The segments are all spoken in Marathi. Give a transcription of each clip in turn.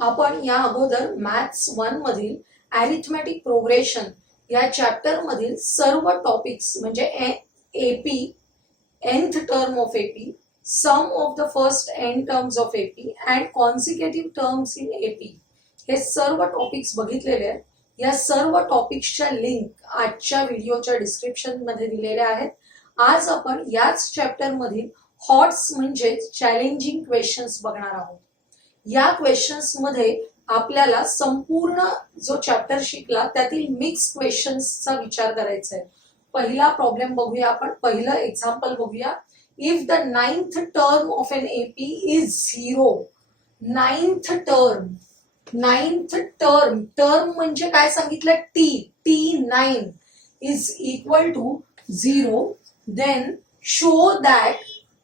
आपण या अगोदर मॅथ्स 1 मधील अरिथमेटिक प्रोग्रेशन या चॅप्टर मधील सर्व टॉपिक्स म्हणजे AP, nth term of AP, sum of the first n terms of AP and consecutive terms in AP हे सर्व टॉपिक्स बघितलेले आहेत. या सर्व टॉपिक्सच्या लिंक आजच्या व्हिडिओच्या डिस्क्रिप्शन मध्ये दिलेल्या आहेत. आज आपण याच चॅप्टर मधील हॉट्स म्हणजे चॅलेंजिंग क्वेश्चन्स बघणार आहोत. या क्वेश्चन्स मध्ये आपल्याला संपूर्ण जो चॅप्टर शिकला त्यातील मिक्स क्वेश्चन्सचा विचार करायचा आहे. पहिला प्रॉब्लेम बघूया आपण. पहिलं एक्झाम्पल बघूया. If the 9th term of an AP is 0, 9th term term म्हणजे काय सांगितलं? T9 is equal to 0, then show that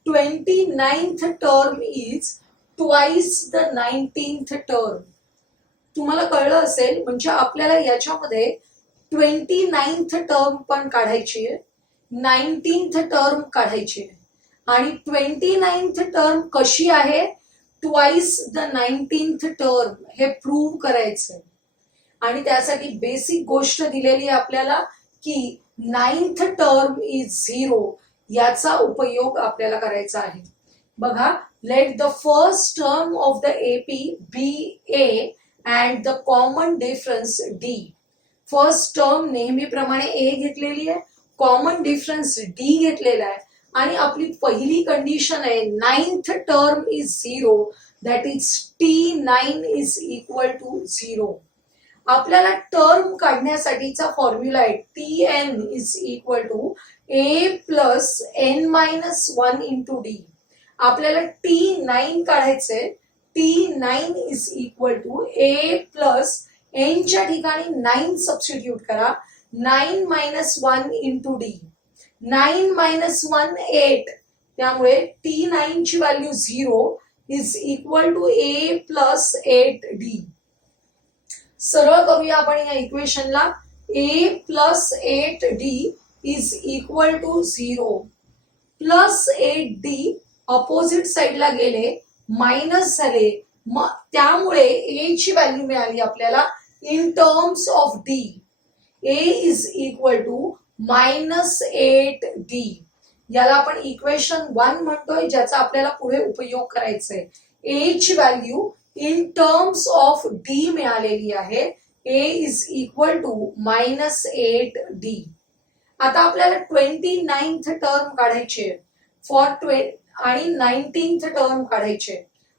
29th term is twice the 19th term. तुम्हाला कळलं असेल म्हणजे आपल्याला याच्यामध्ये 29th टर्म पण काढायची आहे, 19th टर्म काढायची आहे आणि 29th टर्म कशी आहे? ट्वाइस द 19th टर्म हे प्रूव्ह करायचंय. आणि त्यासाठी बेसिक गोष्ट दिलेली आहे आपल्याला की 9th टर्म इज 0 याचा उपयोग आपल्याला करायचा आहे. बघा, let the first term of the AP be A and the common difference D. First term नेहमीप्रमाणे A घेतलेली आहे, कॉमन डिफरन्स D घेतलेला आहे आणि आपली पहिली कंडिशन आहे 9th term is 0, that is T9 is equal to 0. आपल्याला टर्म काढण्यासाठीचा फॉर्म्युला आहे Tn is equal to A plus n minus 1 into D. आपल्याला T9 काढायचंय. T9 is equal to A plus n च्या ठिकाणी 9 सबस्टिट्यूट करा. 9 मायनस 1 इंटू D. 9 मायनस 1 8. त्यामुळे T9 ची value 0 is equal to A plus 8D. सरळ करूया आपण या इक्वेशनला. A plus 8D is equal to 0 plus 8D opposite साइडला गेले, मायनस झाले, त्यामुळे A ची व्हॅल्यू मिळाली आपल्याला in terms of D. A is equal to minus 8D. याला आपण इक्वेशन 1 म्हणतोय ज्याचा आपल्याला पुढे उपयोग करायचा आहे. A ची value in terms of D मिळालेली आहे. A is equal to minus 8D. आता आपल्याला 29th टर्म काढायचे आणि 19th टर्म काढायचे.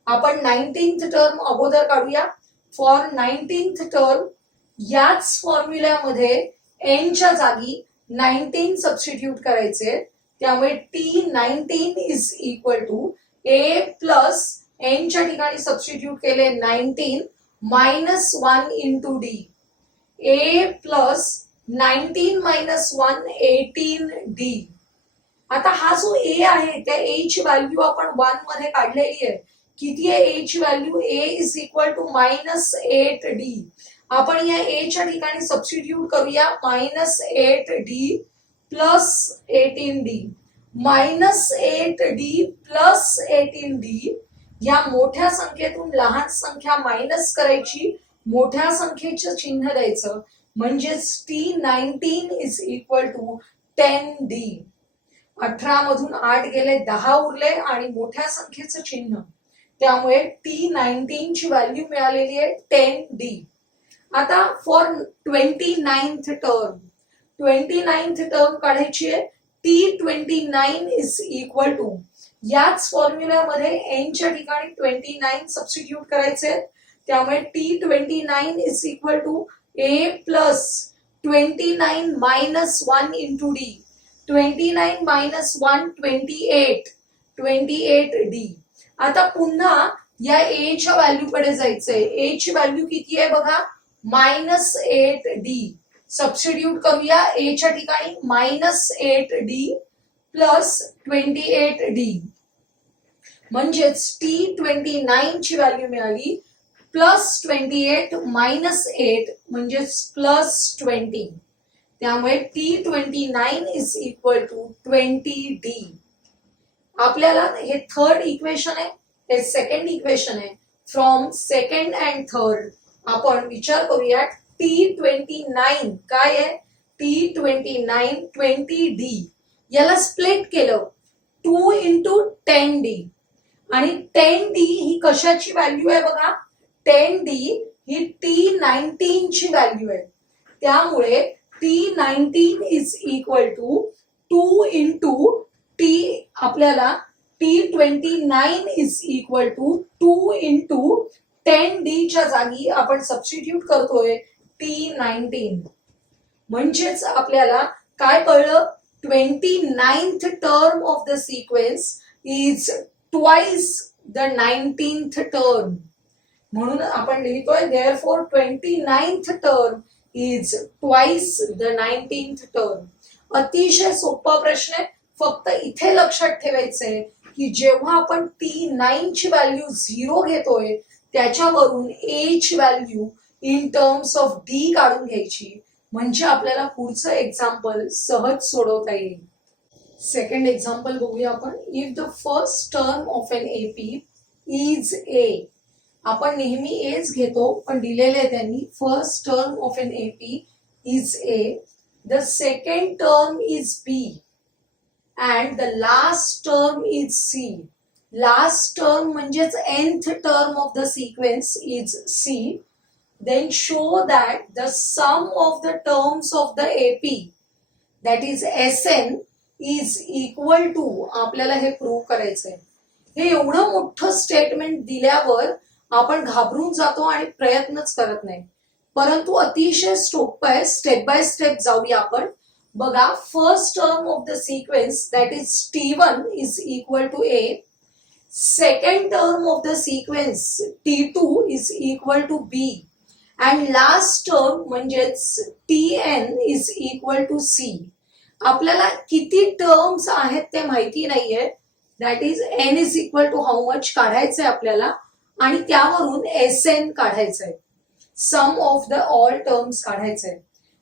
आपण 19th टर्म अगोदर काढूया. फॉर 19th टर्म याच फॉर्म्युल्यामध्ये n च्या जागी 19 सबस्टिट्यूट करायचे. त्यामुळे T19 is equal to A plus n च्या ठिकाणी सबस्टिट्यूट केले 19 minus 1 into D. A plus 19 minus 1 18D. आता हा जो A आहे त्या A ची व्हॅल्यू आपण 1 मध्ये काढलेली आहे. किती आहे A ची value? A is equal to minus 8D. आपण या A च्या ठिकाणी सबस्टिट्यूट करूया. Minus 8D plus 18D. Minus 8D plus 18D. या मोठ्या संख्येतून लहान संख्या मायनस करायची, मोठ्या संख्येचं चिन्ह द्यायचं, म्हणजेच T19 is equal to 10D. 18 मधून 8 गेले, 10 उरले आणि मोठ्या संख्येचं चिन्ह, त्यामुळे T19 ची व्हॅल्यू मिळालेली आहे 10D. आता फॉर 29th टर्म काढायची आहे. T29 इज इक्वल टू याच फॉर्म्युल्यामध्ये n च्या ठिकाणी 29 सबस्टिट्यूट करायचे. त्यामुळे T29 is equal to A plus 29 minus 1 into D. 29 minus 1 28D. आता पुन्हा या A च्या व्हॅल्यू कडे जायचंय. A ची व्हॅल्यू किती आहे बघा? Minus 8D. सबस्टिट्यूट करूया. A च्या ठिकाणी मायनस 8D प्लस 28D. म्हणजेच T29 ची व्हॅल्यू मिळाली प्लस 28 मायनस 8 म्हणजेच प्लस 20. त्यामुळे T29 is equal to 20D. आपल्याला हे थर्ड इक्वेशन आहे, हे सेकंड इक्वेशन आहे. फ्रॉम सेकंड अँड थर्ड आपण विचार करूया T29 काय आहे T29 20D याला स्प्लिट केलं 2 into 10D आणि 10D ही कशाची व्हॅल्यू आहे बघा 10D ही T19 ची व्हॅल्यू आहे त्यामुळे T19 is equal to 2 into T आपल्याला T29 is equal to 2 into 10D च्या जागी आपण सबस्टिट्यूट करतोय T19 म्हणजेच आपल्याला काय कळलं 29th term of the sequence is twice the 19th term म्हणून आपण लिहितोय therefore 29th term is twice the 19th term अतिशय सोपा प्रश्न आहे फक्त इथे लक्षात ठेवायचंय की जेव्हा आपण T9 ची व्हॅल्यू 0 घेतोय त्याच्यावरून A ची value in terms of D काढून घ्यायची म्हणजे आपल्याला पुढचं एक्झाम्पल सहज सोडवता येईल सेकंड एक्झाम्पल बघूया आपण if the first term of an AP is a आपण नेहमी एच घेतो पण दिलेले आहे त्यांनी first term of an AP is a the second term is b and the last term is c last term म्हणजेच nth term of the sequence is c then show that the sum of the terms of the AP that is SN is equal to आपल्याला हे प्रूव्ह करायचंय हे एवढं मोठं स्टेटमेंट दिल्यावर आपण घाबरून जातो आणि प्रयत्नच करत नाही परंतु अतिशय सोपं आहे स्टेप बाय स्टेप जाऊया आपण बघा first term of the sequence that is T1 is equal to A second term of the sequence T2 is equal to B and last term म्हणजेच Tn is equal to C आपल्याला किती टर्म्स आहेत ते माहिती नाहीये that is n is equal to how much काढायचंय आपल्याला आणि त्यावरून Sn काढायचंय सम ऑफ द ऑल टर्म्स काढायचंय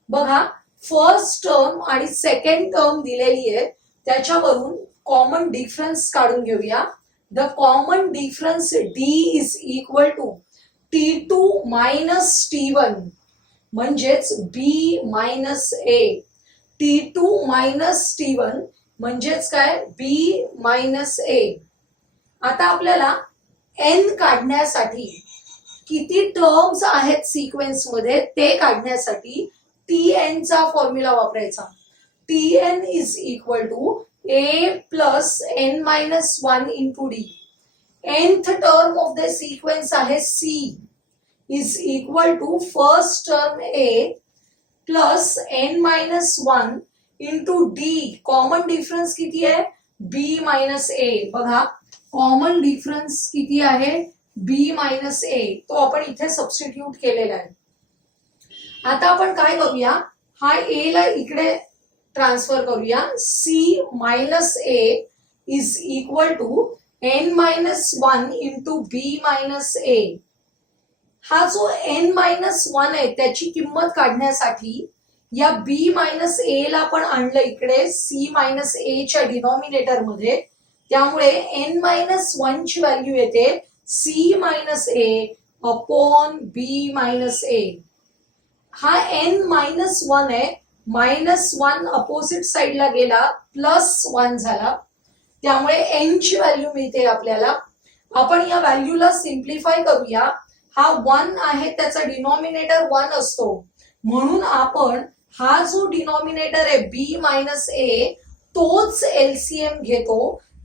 बघा फर्स्ट टर्म आणि सेकंड टर्म दिलेली आहे त्याच्यावरून कॉमन डिफरन्स काढून घेऊया the common difference D is equal to T2 minus T1 म्हणजेच B minus A T2 minus T1 म्हणजेच काय B minus A आता आपल्याला N काढण्यासाठी किती टर्म्स आहेत सिक्वेन्स मध्ये ते काढण्यासाठी Tn चा फॉर्म्युला वापरायचा Tn is equal to A plus N minus 1 into D nth term of the sequence आहे C is equal to first term A plus N minus 1 into D common difference किती आहे B minus A बघा common difference किती आहे B minus A तो आपण इथे सबस्टिट्यूट केलेला आहे आता आपण काय करूया हा A ला इकडे ट्रान्सफर करूया C minus A is equal to n minus 1 into b minus a हा जो n minus 1 आहे त्याची किंमत काढण्यासाठी या b minus a ला आपण आणलं इकडे c minus a च्या डिनॉमिनेटर मध्ये त्यामुळे n minus 1 ची व्हॅल्यू येते c minus a upon b minus a हा n minus 1 आहे -1 अपोजिट साइडला गेला +1 झाला त्यामुळे n ची व्हॅल्यू मिळते आपल्याला आपण या व्हॅल्यूला सिम्प्लिफाय करूया हा 1 आहे त्याचा डिनॉमिनेटर 1 असतो म्हणून आपण हा जो डिनॉमिनेटर आहे b मायनस a तोच एलसीएम घेतो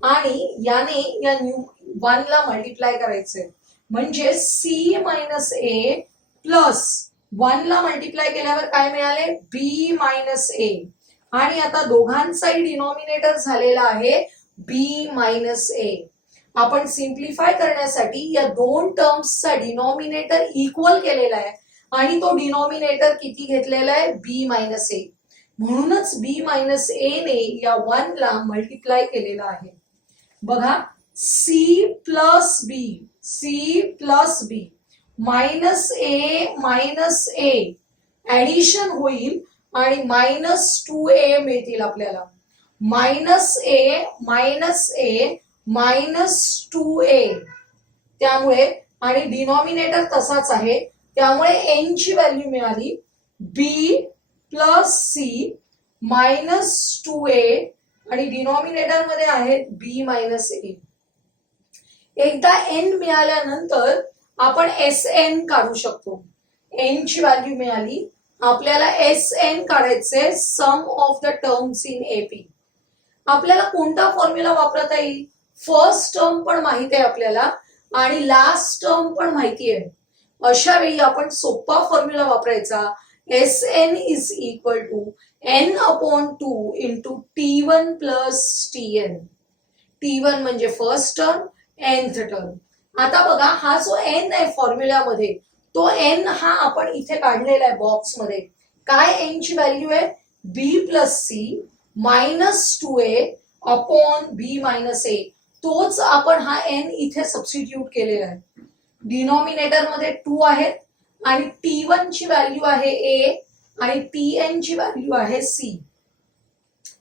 आणि याने या 1 ला मल्टिप्लाय करायचंय म्हणजे c मायनस a प्लस 1 ला मल्टिप्लाय केल्यावर काय मिळाले b मायनस a आणि आता दोघांचाही डिनॉमिनेटर झालेला आहे b मायनस a आपण सिम्प्लिफाय करण्यासाठी या दोन टर्म्सचा डिनॉमिनेटर इक्वल केलेला आहे आणि तो डिनॉमिनेटर किती घेतलेला आहे b मायनस a म्हणूनच b मायनस a ने या 1 ला मल्टिप्लाय केलेला आहे बघा c plus b minus a addition होईल आणि -2a मिळतील आपल्याला -a -2a त्यामुळे आणि डिनॉमिनेटर तसाच आहे, त्यामुळे एन ची व्हॅल्यू मिळाली बी प्लस सी मायनस 2a आणि डिनॉमिनेटर मध्ये आहे बी मायनस ए. एकदा एन मिळाल्यानंतर आपण एस एन काढू शकतो. एन ची व्हॅल्यू मिळाली, आपल्याला एस एन काढायचे sum of the terms in AP. आपल्याला कोणता फॉर्म्युला वापरता येईल? फर्स्ट टर्म पण माहिती आहे आपल्याला आणि लास्ट टर्म पण माहिती आहे. अशा वेळी आपण सोपा फॉर्म्युला वापरायचा. S n is equal to n upon 2 into T1 plus TN. T1 म्हणजे फर्स्ट टर्म, nth टर्म. आता बघा हा जो n आहे फॉर्म्युल्यामध्ये, तो n हा आपण इथे काढलेला आहे बॉक्स मध्ये. काय n ची व्हॅल्यू आहे? b plus C minus 2a upon b minus A. तोच आपण हा n इथे सबस्टिट्यूट केलेला आहे. डिनॉमिनेटर मध्ये 2 आहेत आणि T1 ची व्हॅल्यू आहे a आणि Tn ची व्हॅल्यू आहे c.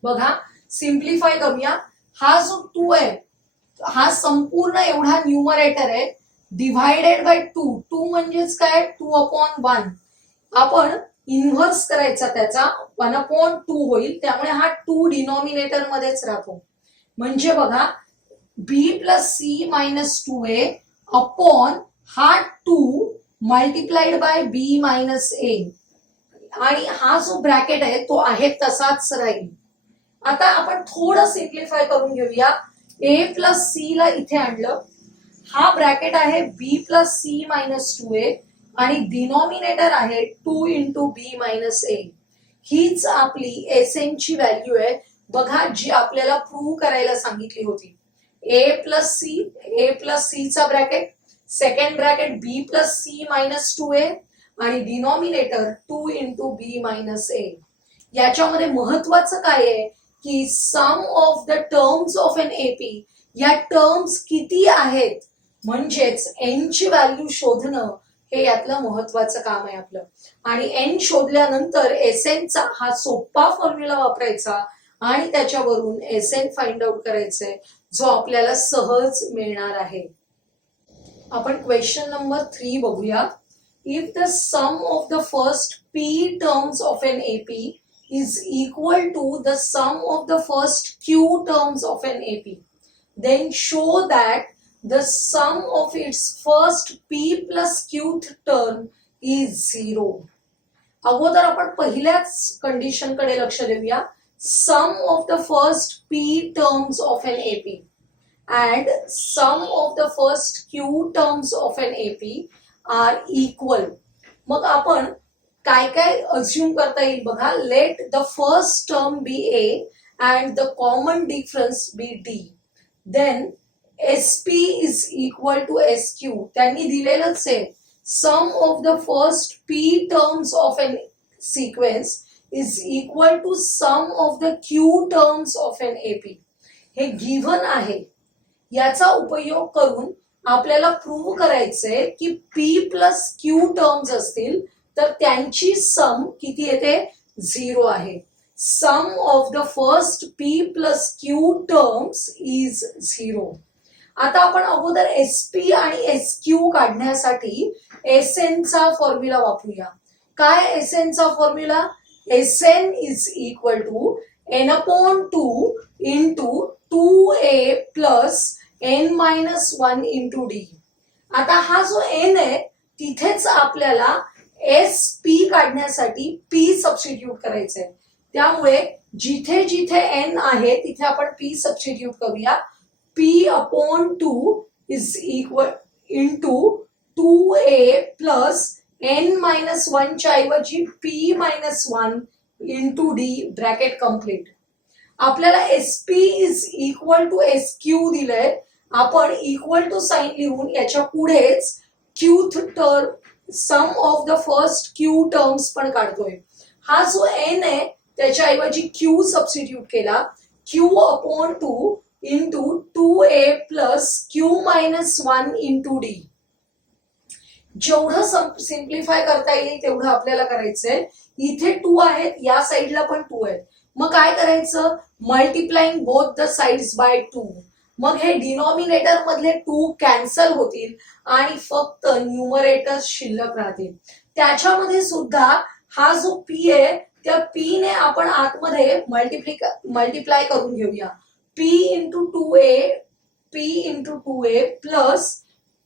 बघा सिम्प्लिफाय करूया. हा जो 2 आहे हा संपूर्ण एवढा न्यूमरेटर आहे डिव्हायडेड बाय 2. 2 म्हणजेच काय? 2 अपॉन 1. आपण इन्व्हर्स करायचा त्याचा, 1 अपॉन 2 होईल, त्यामुळे हा 2 डिनॉमिनेटर मध्येच राहतो. म्हणजे बघा b plus C minus 2a upon हा 2 multiplied by b minus a आणि हा जो ब्रॅकेट आहे तो आहे तसाच राहील. आता आपण थोडं सिम्प्लिफाय करून घेऊया. a प्लस सी ला इथे आणलं, हा ब्रॅकेट आहे b plus C minus 2a आणि डिनॉमिनेटर आहे 2 इंटू बी मायनस ए. हीच आपली एस एन ची व्हॅल्यू आहे. बघा जी आपल्याला प्रूव्ह करायला सांगितली होती. a प्लस सी चा bracket, second bracket b plus C minus 2a आणि denominator 2 into B minus A. याच्यामध्ये महत्वाचं काय आहे की sum of the terms of an AP, या टर्म्स किती आहेत म्हणजेच एन ची व्हॅल्यू शोधणं हे यातलं महत्वाचं काम आहे आपलं. आणि एन शोधल्यानंतर एस एन चा हा सोपा फॉर्म्युला वापरायचा आणि त्याच्यावरून एस एन फाइंड आउट करायचंय, जो आपल्याला सहज मिळणार आहे. आपण क्वेश्चन नंबर 3 बघूया. If the sum of the first p terms of an AP is equal to the sum of the first q terms of an AP, then show that the sum of its first p plus qth term is 0. अगोदर आपण पहिल्याच कंडिशन कडे लक्ष देऊया. Sum of the first p terms of an AP and sum of the first q terms of an AP are equal. मग आपण काय काय अज्युम करता येईल बघा. Let the first term be A and the common difference be D. Then S P is equal to S Q. त्यांनी दिलेलंच आहे sum of the first P terms of an sequence is equal to sum of the Q terms of an AP. हे गिव्हन आहे. याचा उपयोग करून आपल्याला प्रूव्ह करायचंय की पी प्लस क्यू टर्म्स असतील तर त्यांची सम किती येते? 0 आहे. Sum of the first p plus Q terms is 0. आता आपण अगोदर SP आणि SQ काढण्यासाठी SN चा फॉर्म्युला वापरूया. काय SN चा formula? SN is equal to n upon 2 into 2a plus n minus 1 into d. आता हा जो n आहे तिथेच आपल्याला SP काढण्यासाठी P सबस्टिट्यूट करायचंय. त्यामुळे जिथे जिथे n आहे तिथे आपण P सबस्टिट्यूट करूया. P upon 2 is equal into 2a plus n minus 1 च्या ऐवजी P minus 1 into d bracket complete. आपल्याला SP is equal to SQ दिलंय. आपण इक्वल टू साइन लिहून याच्या पुढेच Qth term sum of the first Q terms पण काढतोय. हा जो n आहे त्याच्याऐवजी क्यू सबस्टिट्यूट केला. Q upon 2 into 2a plus Q minus 1 into D. जेवढं सिम्प्लिफाय करता येईल तेवढं आपल्याला करायचंय. इथे 2 आहेत, या साईडला पण 2 आहेत. मग काय करायचं? Multiplying both the sides by 2 मग हे डिनॉमिनेटर मधले 2 कॅन्सल होतील आणि फक्त न्यूमरेटर शिल्लक राहतील. त्याच्यामध्ये सुद्धा हा जो पी आहे त्या पी ने आपण आतमध्ये मल्टिप्लाय करून घेऊया. P into 2a plus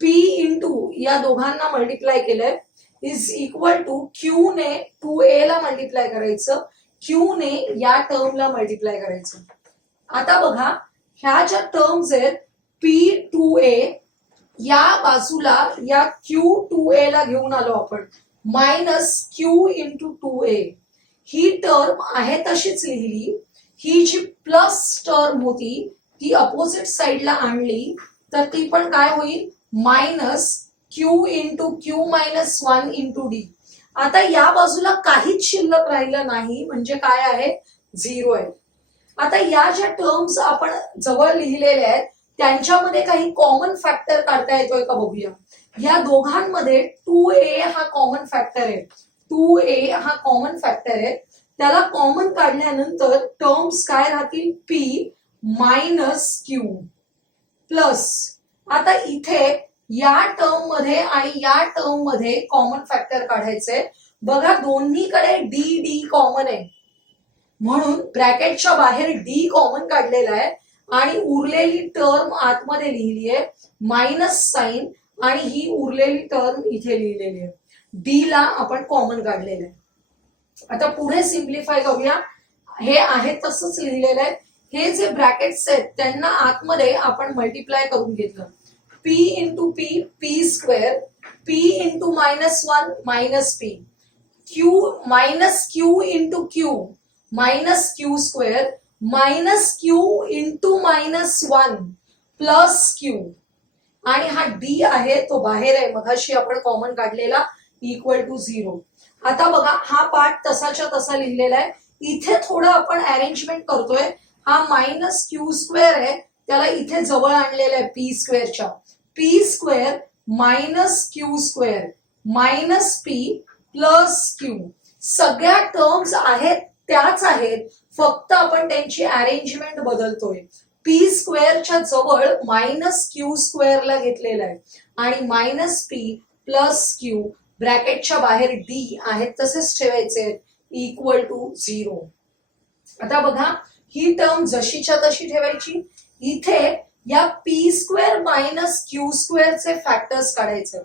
P into या दोघांना मल्टिप्लाय केलंय इज इक्वल टू क्यू ने 2a ला मल्टिप्लाय करायचं, क्यू ने या टर्मला मल्टिप्लाय करायचं. आता बघा ह्या ज्या टर्म्स आहेत P2a या बाजूला या Q2a ला घेऊन आलो आपण मायनस Q इंटू 2a. ही टर्म आहे तशीच लिहिली. ही जी प्लस टर्म होती ती अपोजिट साइडला आणली तर ती पण काय होईल minus Q into Q minus 1 into D. आता या बाजूला काहीच शिल्लक राहिलं नाही म्हणजे काय आहे 0 आहे. आता या ज्या टर्म्स आपण जवळ लिहिलेल्या आहेत त्यांच्यामध्ये काही कॉमन फॅक्टर काढता येतोय का बघूया. या दोघांमध्ये 2a हा कॉमन फॅक्टर आहे. 2a हा कॉमन फॅक्टर आहे. त्याला कॉमन काढल्यानंतर टर्म्स काय राहतील p मायनस q प्लस. आता इथे या टर्म मध्ये आणि या टर्म मध्ये कॉमन फॅक्टर काढायचे. बघा दोन्हीकडे डी कॉमन आहे म्हणून ब्रॅकेटच्या बाहेर डी कॉमन काढलेला आहे आणि उरलेली टर्म आतमध्ये लिहिली आहे मायनस साइन आणि ही उरलेली टर्म इथे लिहिलेली आहे. डी ला आपण कॉमन काढलेलं आहे. आता पुढे सिम्प्लिफाय करूया. हे आहे तसंच लिहिलेलं आहे. हे जे ब्रॅकेट्स आहेत त्यांना आतमध्ये आपण मल्टिप्लाय करून घेतलं. p into P square, p into minus 1 minus P, Q minus q into Q minus Q square minus q into minus 1 plus Q आणि हा डी आहे तो बाहेर आहे मगाशी आपण कॉमन काढलेला इक्वल टू 0. आता बघा हा पार्ट तसाच्या तसा लिहिलेला आहे. इथे थोडं आपण अरेंजमेंट करतोय. हा मायनस क्यू स्क्वेअर आहे त्याला इथे जवळ आणलेला आहे पी स्क्वेअरच्या. P square minus Q square minus P plus Q. सगळ्या टर्म्स आहेत त्याच आहेत फक्त आपण त्यांची अरेंजमेंट बदलतोय. पी स्क्वेअरच्या जवळ मायनस क्यू स्क्वेअरला घेतलेला आहे आणि मायनस पी प्लस क्यू ब्रॅकेटच्या बाहेर डी आहेत तसेच ठेवायचे इक्वल टू 0. आता बघा ही टर्म जशीच्या तशी ठेवायची. इथे या पी स्क्वेअर मायनस क्यू स्क्वेअरचे फॅक्टर्स काढायचे.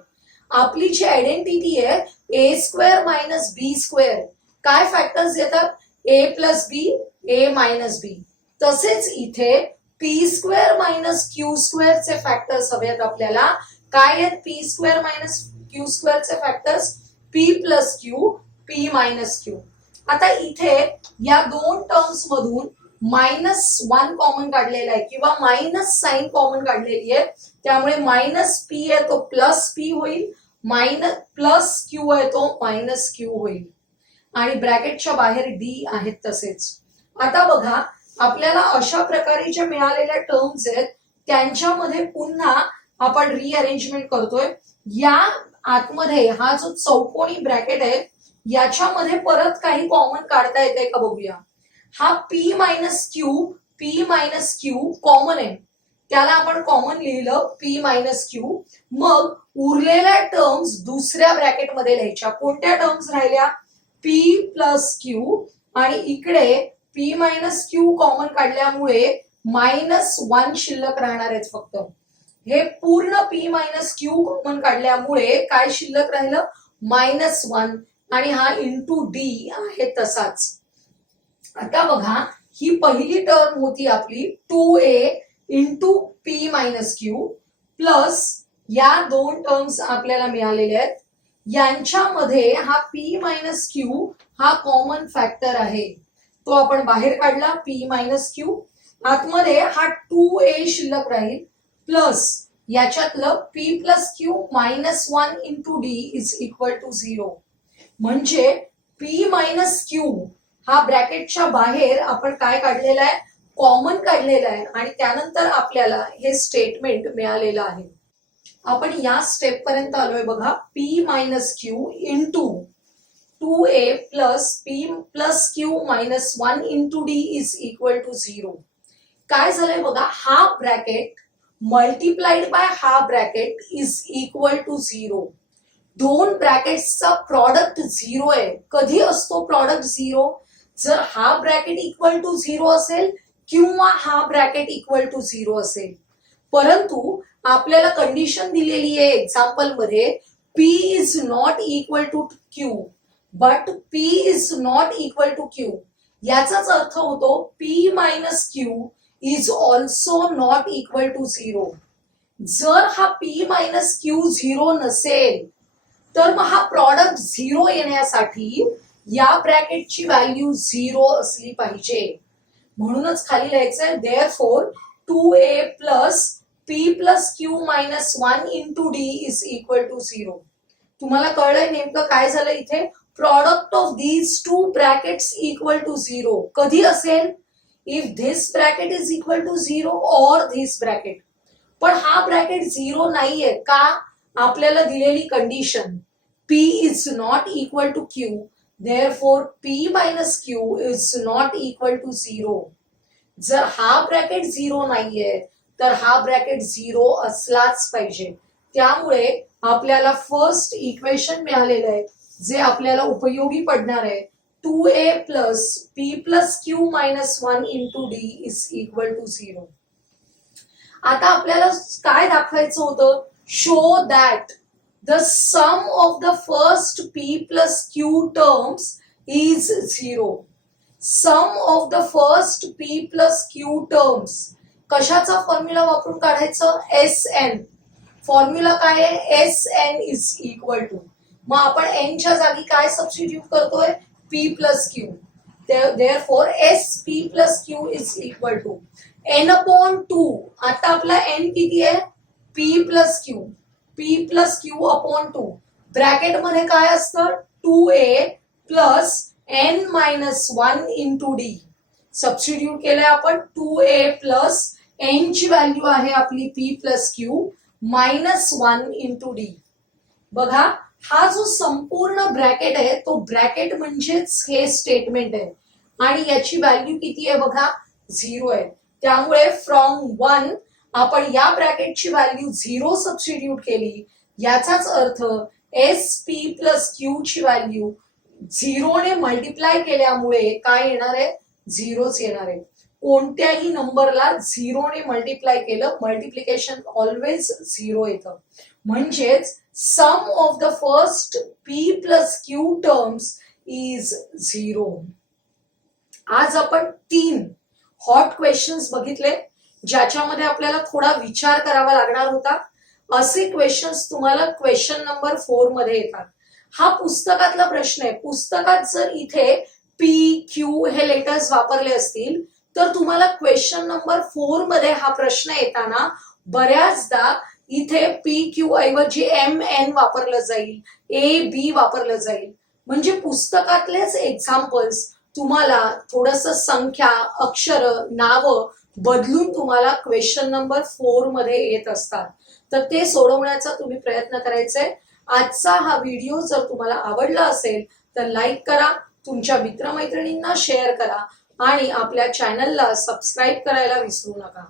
आपली जी आयडेंटिटी आहे A square minus B square काय फॅक्टर्स येतात A plus B A minus B. तसेच इथे पी स्क्वेअर मायनस क्यू स्क्वेअरचे फॅक्टर्स हवेत आपल्याला. काय आहेत पी स्क्वेअर मायनस क्यू स्क्वेअरचे factors P plus Q P minus Q. आता इथे या दोन टर्म्स मधून -1 कॉमन काढलेला आहे किंवा मायनस साइन कॉमन काढलेली आहे त्यामुळे मायनस पी आहे तो प्लस पी होईल, मायनस प्लस क्यू आहे तो मायनस क्यू होईल आणि ब्रॅकेटच्या बाहेर डी आहेत तसेच. आता बघा आपल्याला अशा प्रकारे ज्या मिळालेल्या टर्म्स आहेत त्यांच्यामध्ये पुन्हा आपण रिअरेंजमेंट करतोय. या आतमध्ये हा जो चौकोनी ब्रॅकेट आहे याच्यामध्ये परत काही कॉमन काढता येते का बघूया. हा पी मायनस क्यू कॉमन आहे त्याला आपण कॉमन लिहिलं पी मायनस क्यू. मग उरलेल्या टर्म्स दुसऱ्या ब्रॅकेटमध्ये लिहायच्या. कोणत्या टर्म्स राहिल्या पी प्लस क्यू आणि इकडे पी मायनस क्यू कॉमन काढल्यामुळे -1 शिल्लक राहणार आहेत फक्त. हे पूर्ण पी मायनस क्यू कॉमन काढल्यामुळे काय शिल्लक राहिलं -1 आणि हा इंटू डी आहे तसाच. आता बघा ही पहिली टर्म होती आपली 2a into P minus Q plus या दोन टर्म्स आपल्याला मिळालेल्या आहेत. यांच्यामध्ये हा पी मायनस क्यू हा कॉमन फॅक्टर आहे तो आपण बाहेर काढला पी मायनस क्यू. आतमध्ये हा 2a शिल्लक राहील प्लस याच्यातलं P plus Q -1 into D is equal to 0. म्हणजे पी मायनस क्यू हा ब्रॅकेटच्या बाहेर आपण काय काढलेला आहे कॉमन काढलेला आहे आणि त्यानंतर आपल्याला हे स्टेटमेंट मिळालेलं आहे. आपण या स्टेप पर्यंत आलोय बघा. P minus q into 2a plus p plus Q -1 into D is equal to 0. काय झालंय बघा, हा ब्रॅकेट मल्टिप्लाइड बाय हा ब्रॅकेट इज इक्वल टू 0. दोन ब्रॅकेट्सचा प्रॉडक्ट 0 आहे. कधी असतो प्रॉडक्ट 0? जर हा ब्रॅकेट इक्वल टू 0 असेल किंवा हा ब्रॅकेट इक्वल टू 0 असेल. परंतु आपल्याला कंडिशन दिलेली आहे एक्झाम्पल मध्ये, P is not equal to Q but P is not equal to Q. याचाच अर्थ होतो P minus Q is also not equal to 0. जर हा P मायनस Q 0 नसेल तर मग हा प्रॉडक्ट 0 येण्यासाठी या ब्रॅकेटची व्हॅल्यू 0 असली पाहिजे. म्हणूनच खाली लिहायचंय therefore 2a plus p plus q minus 1 into d is equal to 0. तुम्हाला कळलंय नेमकं काय झालं इथे? Product of these two brackets equal to 0 कधी असेल? If this bracket is equal to 0 और धिस ब्रॅकेट. पण हा ब्रॅकेट 0 नाहीये का? आपल्याला दिलेली condition p is not equal to q, therefore p minus q is not equal to 0. जर हा ब्रॅकेट 0 नाहीये तर हा ब्रॅकेट 0 असलाच पाहिजे. त्यामुळे आपल्याला फर्स्ट इक्वेशन मिळालेलं आहे जे आपल्याला उपयोगी पडणार आहे. 2a plus p plus q minus 1 into d is equal to 0. आता आपल्याला काय दाखवायचं होतं? Show that the sum of the first p plus q terms is 0. Sum of the first p plus q terms कशाचा फॉर्म्युला वापरून काढायचं? SN. फॉर्म्युला काय आहे? SN is equal to. मग आपण n च्या जागी काय सबस्टिट्यूट करतोय? p plus q. Therefore SP plus q is equal to n upon 2. आता आपला n किती आहे? p plus q. p plus Q upon 2. Bracket मध्ये काय असतं? 2a plus n minus 1 into D. Substitute केलंय आपण. 2a प्लस n ची व्हॅल्यू आहे आपली p plus Q minus 1 into D. बघा, हा जो संपूर्ण ब्रॅकेट आहे तो ब्रॅकेट म्हणजेच हे स्टेटमेंट आहे आणि याची व्हॅल्यू किती आहे बघा? 0 आहे. त्यामुळे फ्रॉम 1 आपण या ब्रॅकेटची व्हॅल्यू 0 सबस्टिट्यूट केली. याचाच अर्थ SP प्लस क्यू ची व्हॅल्यू 0 ने मल्टिप्लाय केल्यामुळे काय येणार आहे? 0च येणार आहे. कोणत्याही नंबरला 0 ने मल्टिप्लाय केलं, मल्टिप्लिकेशन ऑलवेज 0 येतं. म्हणजेच sum of the first p plus Q terms is 0. आज आपण 3 हॉट क्वेश्चन्स बघितले ज्याच्यामध्ये आपल्याला थोडा विचार करावा लागणार होता. असे क्वेश्चन्स तुम्हाला क्वेश्चन नंबर 4 मध्ये येतात. हा पुस्तकातला प्रश्न आहे. पुस्तकात जर इथे P Q हे लेटर्स वापरले असतील तर तुम्हाला क्वेश्चन नंबर 4 मध्ये हा प्रश्न येताना बऱ्याचदा इथे P Q ऐवजी M N वापरलं जाईल, A B वापरलं जाईल. म्हणजे पुस्तकातलेच एक्झाम्पल्स तुम्हाला थोडंसं संख्या, अक्षर, नावं बदलून तुम्हाला क्वेश्चन नंबर 4 मध्ये येत असतात. तर ते सोडवण्याचा तुम्ही प्रयत्न करायचे. आजचा हा व्हिडिओ जर तुम्हाला आवडला असेल तर लाईक करा, तुमच्या मित्रमैत्रिणींना शेअर करा आणि आपल्या चॅनलला सबस्क्राईब करायला विसरू नका.